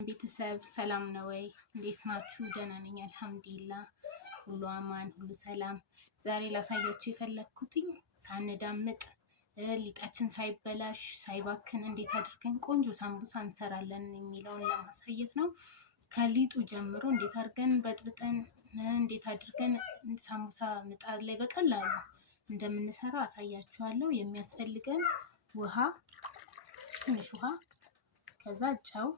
ቤተሰብ ሰላም ነው ወይ? እንዴት ናችሁ? ደህና ነኝ አልሐምዱሊላህ። ሁሉ አማን፣ ሁሉ ሰላም። ዛሬ ላሳያችሁ የፈለኩትኝ ሳንዳምጥ ሊጣችን ሳይበላሽ ሳይባክን እንዴት አድርገን ቆንጆ ሳምቡሳ እንሰራለን የሚለውን ለማሳየት ነው። ከሊጡ ጀምሮ እንዴት አድርገን በጥብጠን እንዴት አድርገን ሳምቡሳ ምጣድ ላይ በቀላሉ እንደምንሰራ አሳያችኋለሁ። የሚያስፈልገን ውሃ፣ ትንሽ ውሃ፣ ከዛ ጨው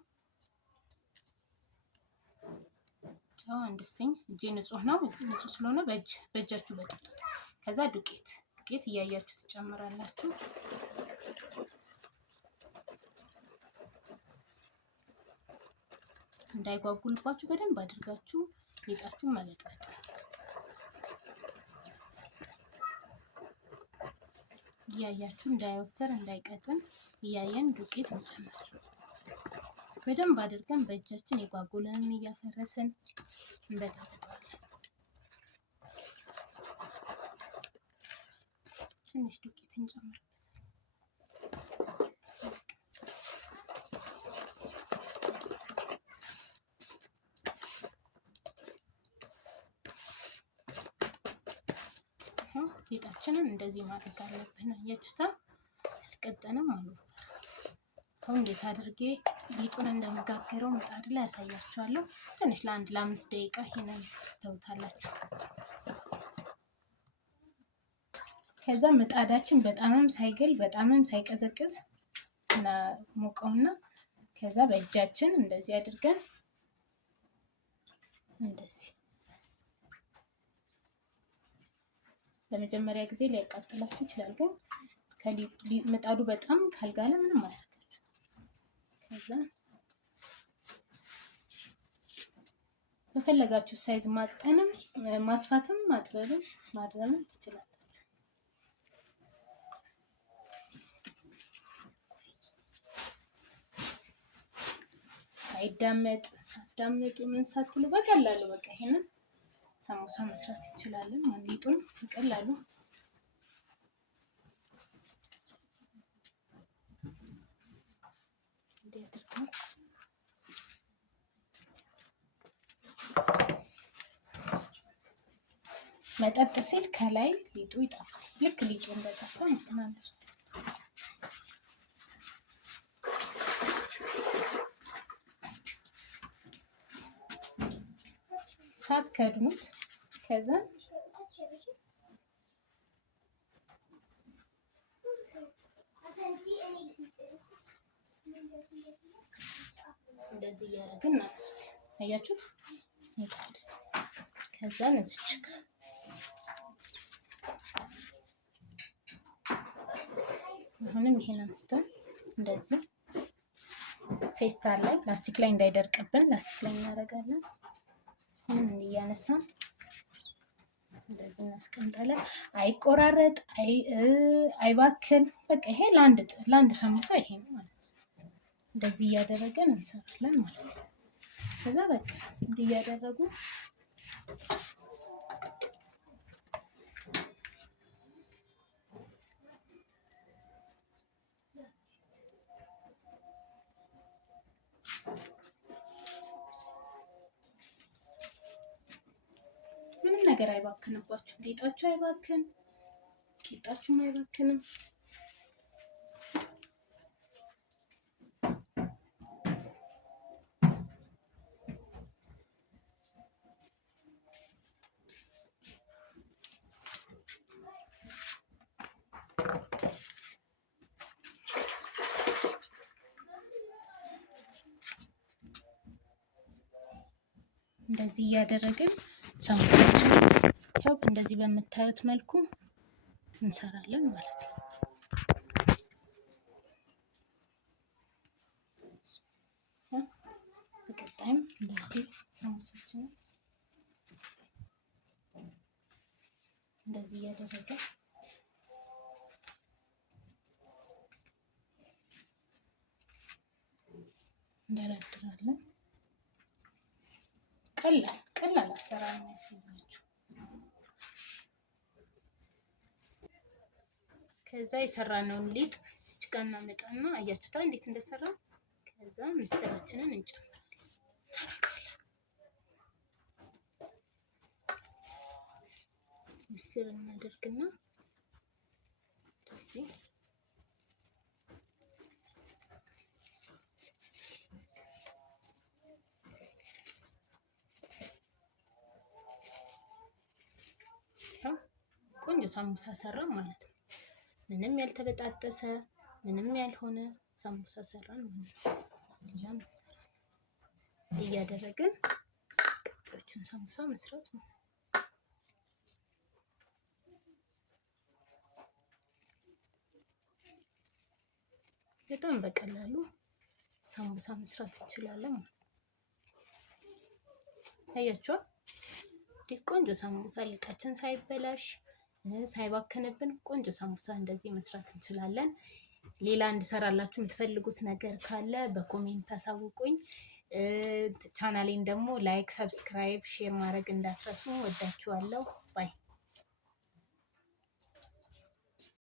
አንድ ፍኝ። እጄ ንጹህ ነው። ንጹህ ስለሆነ በእጃችሁ በጥብጡት። ከዛ ዱቄት እያያችሁ ትጨምራላችሁ። እንዳይጓጉልባችሁ በደንብ አድርጋችሁ ሊጣችሁን መለጥለጥ። እያያችሁ እንዳይወፈር እንዳይቀጥን እያየን ዱቄት መጨመር። በደንብ አድርገን በእጃችን የጓጉለንን እያፈረስን እንበጠብጣለን። ትንሽ ዱቄት እንጨምርበት። ሊጣችንን እንደዚህ ማድረግ አለብን። አያችሁታ? አልቀጠንም አልወፈረም። አሁን እንዴት አድርጌ ሊጡን እንደምጋገረው ምጣድ ላይ ያሳያችኋለሁ። ትንሽ ለ5 ደቂቃ ይሄንን ትተውታላችሁ። ከዛ ምጣዳችን በጣምም ሳይግል በጣምም ሳይቀዘቅዝ እና ሞቀውና ከዛ በእጃችን እንደዚህ አድርገን እንደዚህ ለመጀመሪያ ጊዜ ሊያቃጥላችሁ ይችላል፣ ግን ምጣዱ በጣም ካልጋለ ምንም አያደርጋችሁ። ከዛ በፈለጋችሁ ሳይዝ ማጠንም ማስፋትም ማጥበብም ማርዘምም ትችላላችሁ። ሳትዳመጡ ምን ሳትሉ በቀላሉ በቃ ይሄንን ሳምቡሳ መስራት እንችላለን። ሊጡን በቀላሉ መጠጥ ሲል ከላይ ሊጡ ይጠፋል። ልክ ሊጡ እንደጠፋ እንትናንሱ ሳትከድኑት ከዛ እንደዚህ እያደረግን እናነሳለን። አያችሁት? ከዛ ነዝች አሁንም ይሄን አንስተን እንደዚህ ፌስታል ላይ ፕላስቲክ ላይ እንዳይደርቅብን ፕላስቲክ ላይ እናደርጋለን። እያነሳን እንደዚህ እናስቀምጣለን። አይቆራረጥ፣ አይባክን። በቃ ይሄ ለአንድ ሳምቡሳ ይሄ ነው ማለት ነው። እንደዚህ እያደረገን እንሰራለን ማለት ነው። ከዛ በቃ እንዲህ እያደረጉ ምንም ነገር አይባክንባችሁ። ሊጣችሁ አይባክን፣ ቂጣችሁም አይባክንም። እንደዚህ እያደረግን ሳምቡሳችን ያው እንደዚህ በምታዩት መልኩ እንሰራለን ማለት ነው። በቀጣይም እንደዚህ ሳምቡሳችን እንደዚህ እያደረግን እንደረድራለን። ቀላል አሰራር ነው ያሳያችሁ። ከዛ የሰራነውን ሊጥ እዚች ጋር እናመጣና አያችሁታ እንዴት እንደሰራ። ከዛ ምስራችንን እንጨምራለን። ምስር እናደርግና እንደዚህ ቆንጆ ሳምቡሳ ሰራ ማለት ነው። ምንም ያልተበጣጠሰ ምንም ያልሆነ ሳምቡሳ ሰራን ማለት ነው። እያደረግን ቀጣዮቹን ሳምቡሳ መስራት ነው። በጣም በቀላሉ ሳምቡሳ መስራት እንችላለን ማለት ነው። አያችኋ? እንዴት ቆንጆ ሳምቡሳ ሊጣችን ሳይበላሽ ሳይባክንብን ቆንጆ ሳምቡሳ እንደዚህ መስራት እንችላለን። ሌላ እንድሰራላችሁ የምትፈልጉት ነገር ካለ በኮሜንት አሳውቁኝ። ቻናሌን ደግሞ ላይክ፣ ሰብስክራይብ፣ ሼር ማድረግ እንዳትረሱ። ወዳችኋለሁ። ባይ